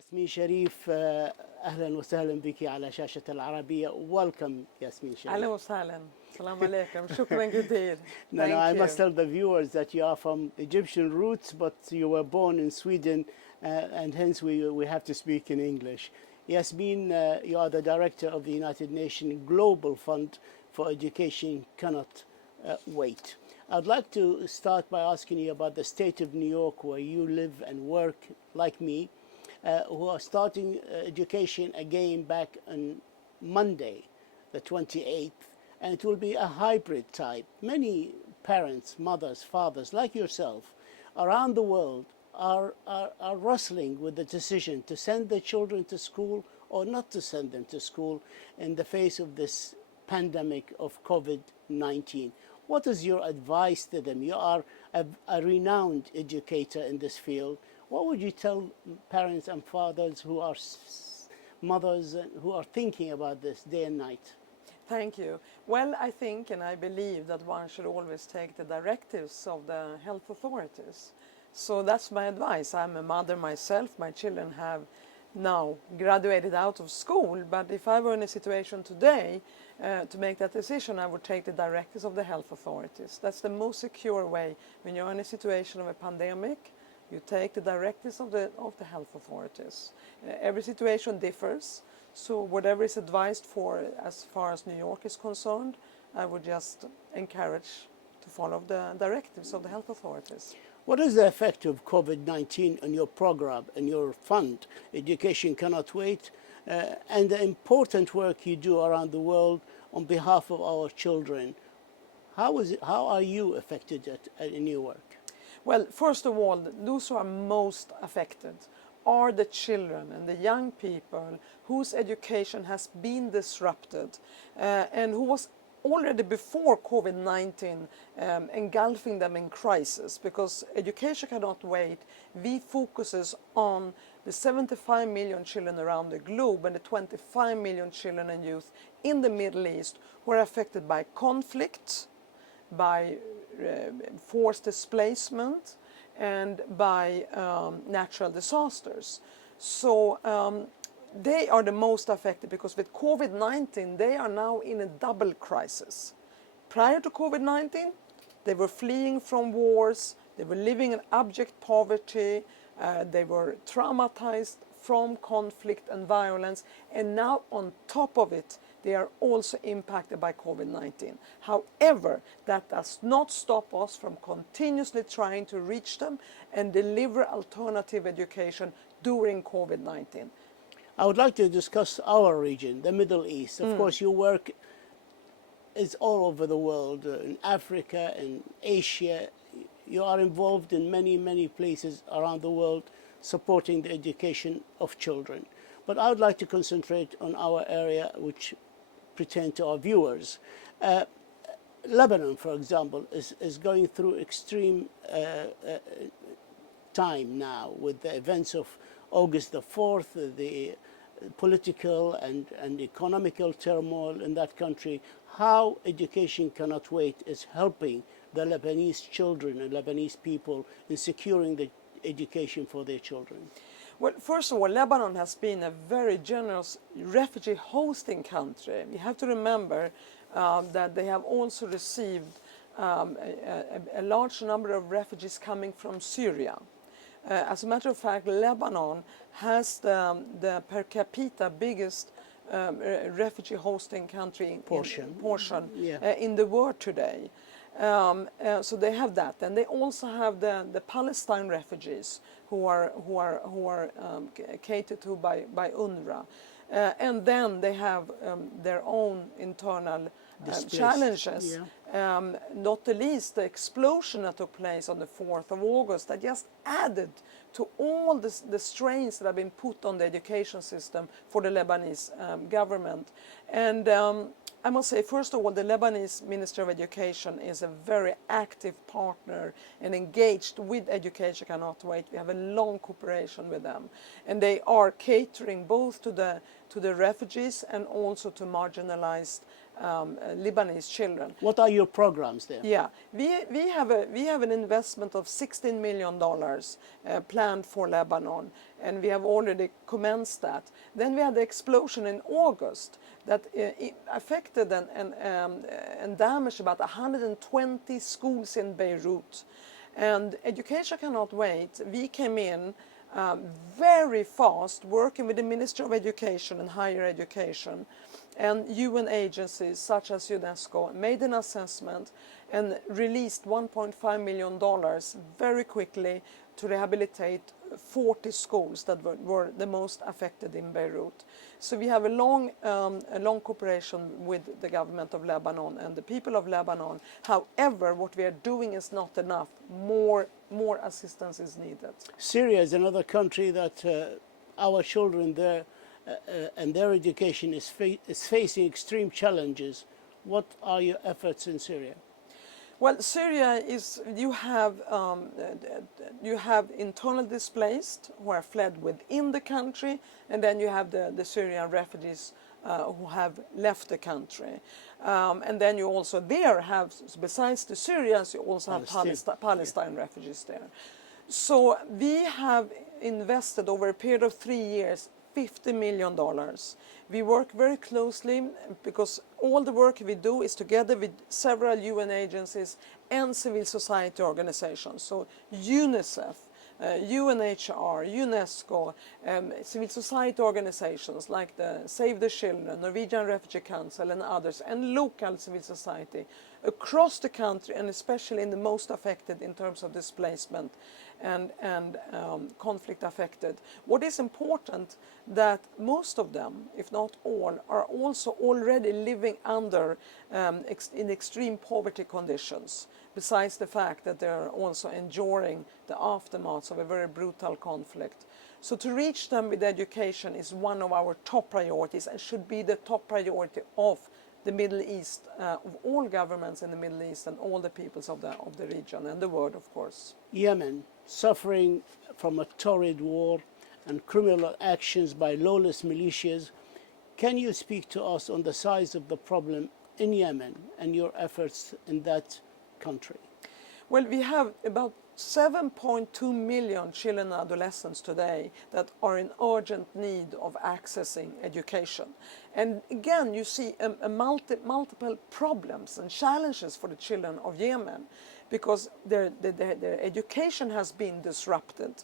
ياسمين شريف أهلا وسهلا بك على شاشة العربية. Welcome Yasmine Sharif. أهلا وسهلا. السلام عليكم. شكرا كثير. No, I must you. tell the viewers that you are from Egyptian roots, but you were born in Sweden, and hence we have to speak in English. Yasmine, you are the director of the United Nations Global Fund for Education Cannot Wait. I'd like to start by asking you about the state of New York, where you live and work, like me, who are starting education again back on Monday, the 28th, and it will be a hybrid type. Many parents, mothers, fathers, like yourself, around the world are wrestling with the decision to send their children to school or not to send them to school in the face of this pandemic of COVID-19. What is your advice to them? You are a renowned educator in this field. What would you tell parents and fathers who are mothers who are thinking about this day and night? Thank you. Well, I think and I believe that one should always take the directives of the health authorities. So that's my advice. I'm a mother myself. My children have now graduated out of school, but if I were in a situation today to make that decision, I would take the directives of the health authorities. That's the most secure way. When you're in a situation of a pandemic, you take the directives of the health authorities. Every situation differs, so whatever is advised for as far as New York is concerned, I would just encourage to follow the directives of the health authorities. What is the effect of COVID-19 on your program and your fund, Education Cannot Wait, and the important work you do around the world on behalf of our children? How are you affected in your work? Well, first of all, those who are most affected are the children and the young people whose education has been disrupted and who was already before COVID-19 engulfing them in crisis, because Education Cannot Wait, we focuses on the 75 million children around the globe and the 25 million children and youth in the Middle East who are affected by conflict, by forced displacement, and by natural disasters. So they are the most affected because with COVID-19 they are now in a double crisis. Prior to COVID-19 they were fleeing from wars, they were living in abject poverty, they were traumatized from conflict and violence, and now on top of it they are also impacted by COVID-19. However, that does not stop us from continuously trying to reach them and deliver alternative education during COVID-19. I would like to discuss our region, the Middle East. Of course, your work is all over the world, in Africa and Asia. You are involved in many, many places around the world supporting the education of children. But I would like to concentrate on our area, which pertain to our viewers. Lebanon, for example, is going through extreme time now with the events of August the 4th, the political and economical turmoil in that country. How Education Cannot Wait is helping the Lebanese children and Lebanese people in securing the education for their children? Well, first of all, Lebanon has been a very generous refugee hosting country. You have to remember that they have also received a large number of refugees coming from Syria. As a matter of fact, Lebanon has the per capita biggest refugee hosting country portion in the world today. So they have that, and they also have the Palestine refugees who are catered to by UNRWA, and then they have their own internal challenges. Not the least the explosion that took place on the 4th of August that just added to all the strains that have been put on the education system for the Lebanese government. And I must say, first of all, the Lebanese Ministry of Education is a very active partner and engaged with Education Cannot Wait. We have a long cooperation with them, and they are catering both to the refugees and also to marginalized Lebanese children. What are your programs there? Yeah, we have an investment of $16 million planned for Lebanon, and we have already commenced that. Then we had the explosion in August that it affected and damaged about 120 schools in Beirut. And education cannot wait. We came in very fast, working with the Ministry of Education and Higher Education, and UN agencies such as UNESCO made an assessment and released $1.5 million very quickly to rehabilitate 40 schools that were the most affected in Beirut. So we have a long cooperation with the government of Lebanon and the people of Lebanon. However, what we are doing is not enough. More assistance is needed. Syria is another country that our children there and their education is facing extreme challenges. What are your efforts in Syria? Well, Syria is, you have internal displaced who are fled within the country, and then you have the Syrian refugees who have left the country. And then you also there have, besides the Syrians, you also have Palestine refugees there. So we have invested over a period of 3 years $50 million. We work very closely because all the work we do is together with several UN agencies and civil society organizations. So UNICEF, UNHCR, UNESCO, civil society organizations like the Save the Children, Norwegian Refugee Council and others, and local civil society across the country, and especially in the most affected in terms of displacement and conflict affected. What is important that most of them, if not all, are also already living under in extreme poverty conditions, besides the fact that they're also enduring the aftermath of a very brutal conflict. So to reach them with education is one of our top priorities and should be the top priority of the Middle East, of all governments in the Middle East and all the peoples of the region and the world, of course. Yemen, suffering from a torrid war and criminal actions by lawless militias. Can you speak to us on the size of the problem in Yemen and your efforts in that country? Well, we have about 7.2 million children and adolescents today that are in urgent need of accessing education. And again, you see multiple problems and challenges for the children of Yemen because their education has been disrupted.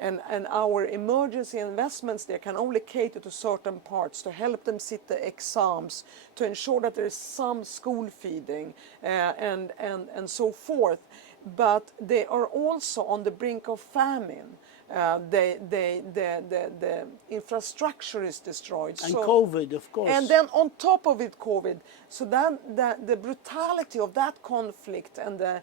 And our emergency investments there can only cater to certain parts to help them sit the exams, to ensure that there is some school feeding and so forth. But they are also on the brink of famine. The infrastructure is destroyed. And so, COVID, of course. And then on top of it, COVID. So then the brutality of that conflict and the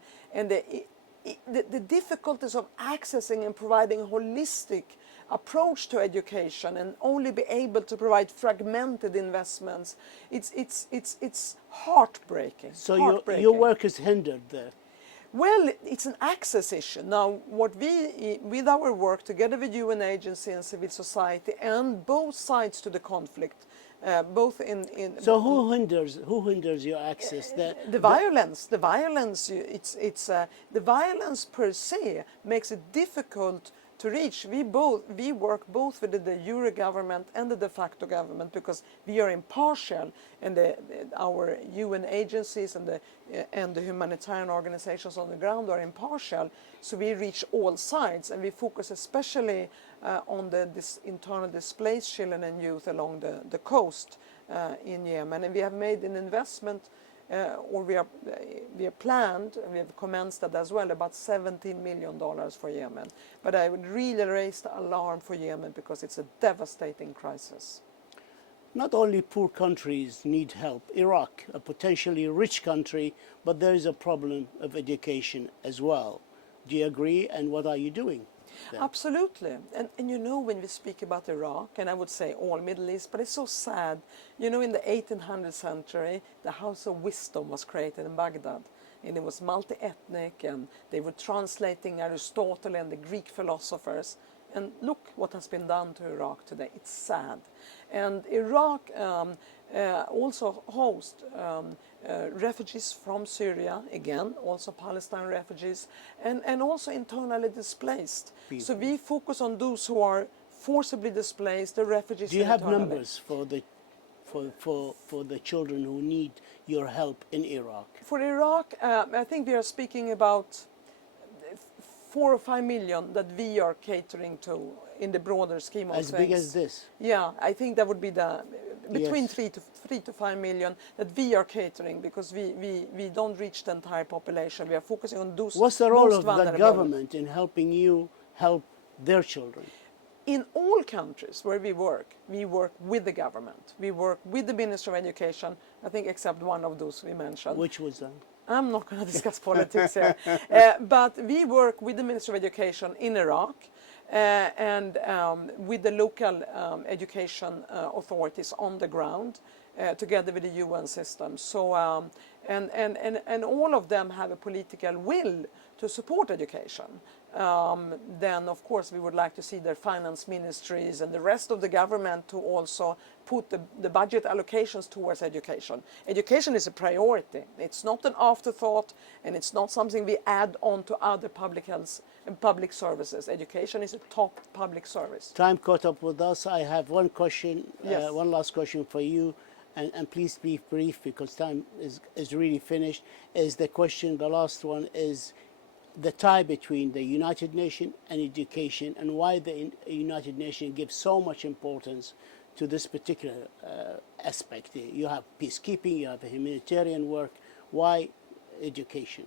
difficulties of accessing and providing a holistic approach to education and only be able to provide fragmented investments, it's heartbreaking. So your work is hindered there? Well, it's an access issue. Now, what we, with our work together with UN agency and civil society and both sides to the conflict, both in So who hinders your access? The violence. The violence per se makes it difficult to reach. We work both with the Euro government and the de facto government because we are impartial, and our UN agencies and the humanitarian organizations on the ground are impartial. So we reach all sides, and we focus especially on this internal displaced children and youth along the coast in Yemen. And we have made an investment, or we have planned, we have commenced that as well, about $17 million for Yemen. But I would really raise the alarm for Yemen because it's a devastating crisis. Not only poor countries need help. Iraq, a potentially rich country, but there is a problem of education as well. Do you agree, and what are you doing there? Absolutely. And you know, when we speak about Iraq, and I would say all Middle East, but it's so sad. You know, in the 1800th century, the House of Wisdom was created in Baghdad. And it was multi-ethnic, and they were translating Aristotle and the Greek philosophers. And look what has been done to Iraq today. It's sad. And Iraq also hosts refugees from Syria, again, also Palestine refugees, and also internally displaced. People. So we focus on those who are forcibly displaced, the refugees. Do you have internally. numbers for the children who need your help in Iraq? For Iraq, I think we are speaking about 4 or 5 million that we are catering to in the broader scheme of As things. big as this? Yeah, I think that would be between Yes. 3 to 5 million that we are catering, because we don't reach the entire population. We are focusing on those What's the role most of the vulnerable. government in helping you help their children? In all countries where we work with the government. We work with the Ministry of Education, I think except one of those we mentioned. Which was that? I'm not going to discuss politics here. But we work with the Ministry of Education in Iraq and with the local education authorities on the ground, together with the UN system. So, and all of them have a political will to support education. Then, of course, we would like to see their finance ministries and the rest of the government to also put the budget allocations towards education. Education is a priority. It's not an afterthought, and it's not something we add on to other public health and public services. Education is a top public service. Time caught up with us. I have one question, Yes. one last question for you, and please be brief because time is really finished. Is the question, the last one is the tie between the United Nations and education, and why the United Nations gives so much importance to this particular aspect. You have peacekeeping, you have humanitarian work. Why education?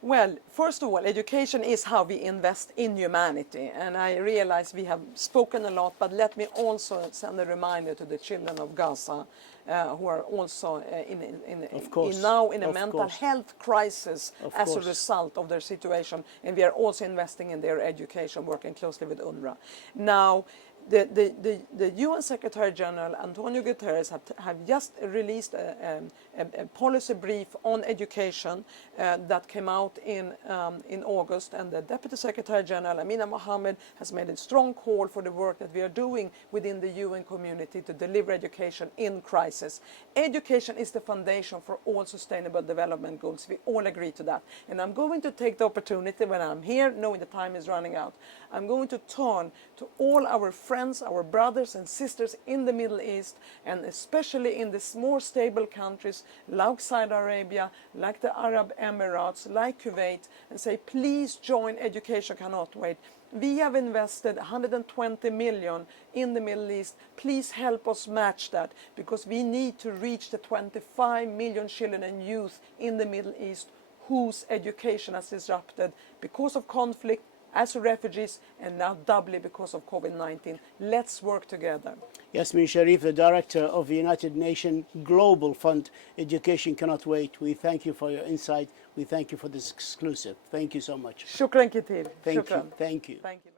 Well, first of all, education is how we invest in humanity, and I realize we have spoken a lot, but let me also send a reminder to the children of Gaza, who are also now in a mental health crisis as a result of their situation, and we are also investing in their education, working closely with UNRWA. Now, the UN Secretary General Antonio Guterres have just released a policy brief on education that came out in August, and the Deputy Secretary General Amina Mohammed has made a strong call for the work that we are doing within the UN community to deliver education in crisis. Education is the foundation for all sustainable development goals. We all agree to that. And I'm going to take the opportunity when I'm here, knowing the time is running out, I'm going to turn to all our friends, our brothers and sisters in the Middle East, and especially in the more stable countries like Saudi Arabia, like the Arab Emirates, like Kuwait, and say, please join Education Cannot Wait. We have invested 120 million in the Middle East. Please help us match that, because we need to reach the 25 million children and youth in the Middle East whose education has disrupted because of conflict, as refugees, and now doubly because of COVID-19. Let's work together. Yasmine Sherif, the Director of the United Nations Global Fund, Education Cannot Wait. We thank you for your insight. We thank you for this exclusive. Thank you so much. Shukran Kitir. Thank you. Thank you. Thank you.